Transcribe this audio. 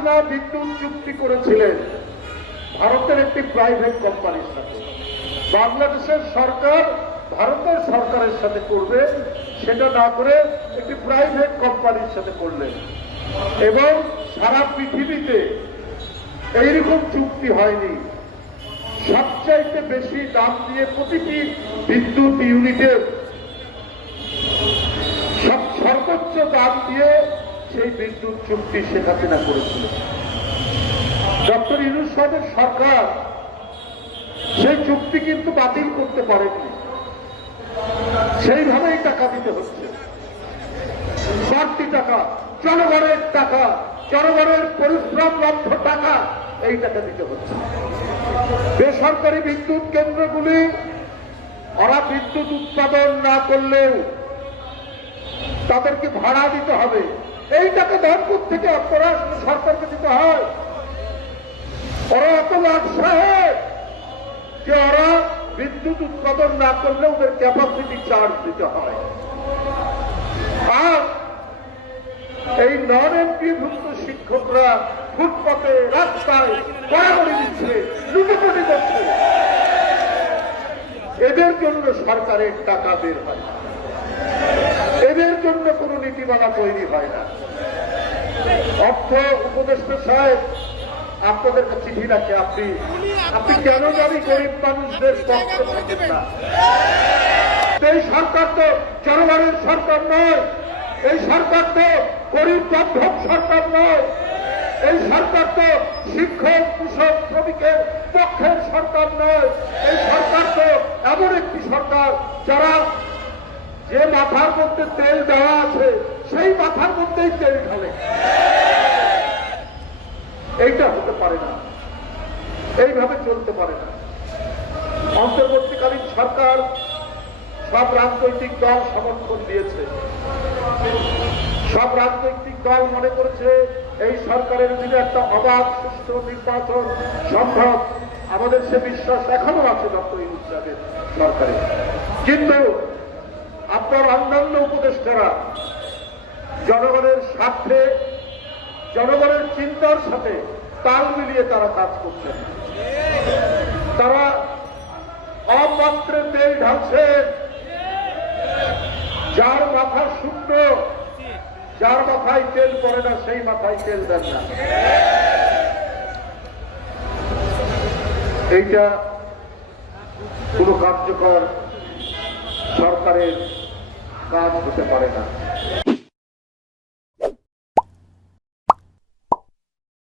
হাসিনা বিদ্যুৎ চুক্তি করেছিলেন ভারতের একটি প্রাইভেট কোম্পানির সাথে। বাংলাদেশের সরকার ভারতের সরকারের সাথে করবে, সেটা না করে একটি প্রাইভেট কোম্পানির সাথে করলেন। এবং সারা পৃথিবীতে এইরকম চুক্তি হয়নি। সবচাইতে বেশি দাম দিয়ে প্রতিটি বিদ্যুৎ ইউনিটের সর্বোচ্চ দাম দিয়ে সেই বিদ্যুৎ চুক্তি শেখ হাসিনা করেছিল। ডক্টর ইউনূস সাহেবের সরকার সেই চুক্তি কিন্তু বাতিল করতে পারেনি, সেইভাবেই টাকা দিতে হচ্ছে। বাড়তি টাকা, জনগণের টাকা, জনগণের পরিশ্রম লব্ধ টাকা, এই টাকা দিতে হচ্ছে। বেসরকারি বিদ্যুৎ কেন্দ্রগুলি ওরা বিদ্যুৎ উৎপাদন না করলেও তাদেরকে ভাড়া দিতে হবে। এই টাকা ধনপুর থেকে আপনারা সরকারকে দিতে হয়। ওরা এত লাভসাহেব যে ওরা বিদ্যুৎ উৎপাদন না করলে ওদের ক্যাপাসিটি চার্জ দিতে হয়। আর এই নন এমপিভুক্ত শিক্ষকরা ফুটপাতে, রাস্তায় গড়াগড়ি দিচ্ছে, লুটোপুটি করছে। এদের জন্য সরকারের টাকা বের হয় না, এদের জন্য কোনো নীতিমালা তৈরি হয় না। অর্থ উপদেষ্টা সাহেব আপনাদের চিঠি রাখে, আপনি কেন জানি গরিব মানুষদের কষ্ট থাকেন না। এই সরকার তো জনগণের সরকার নয়, এই সরকার তো গরিব বান্ধব সরকার নয়, এই সরকার তো শিক্ষক, কৃষক, শ্রমিকের পক্ষের সরকার নয়। এই সরকার তো এমন একটি সরকার যারা যে মাথার মধ্যে তেল দেওয়া আছে সেই মাথার মধ্যেই তেল ঢালে। এইটা হতে পারে না, এইভাবে চলতে পারে না। অন্তর্বর্তীকালীন সরকার সব রাজনৈতিক দল সমর্থন দিয়েছে। সব রাজনৈতিক দল মনে করেছে এই সরকারের অধীনে একটা অবাধ সুষ্ঠু নির্বাচন সম্ভব। আমাদের সে বিশ্বাস এখনো আছে ডক্টর ইউনূস সাহেবের সরকারে। কিন্তু আপনার অন্যান্য উপদেষ্টারা জনগণের স্বার্থে, জনগণের চিন্তার সাথে তাল মিলিয়ে তারা কাজ করছেন। তারা অপাত্রে তেল ঢালছেন। যার মাথা শুকনো, যার মাথায় তেল পড়ে না সেই মাথায় তেল দেন না। এইটা কোন কার্যকর সরকারের কাজ হতে পারে না।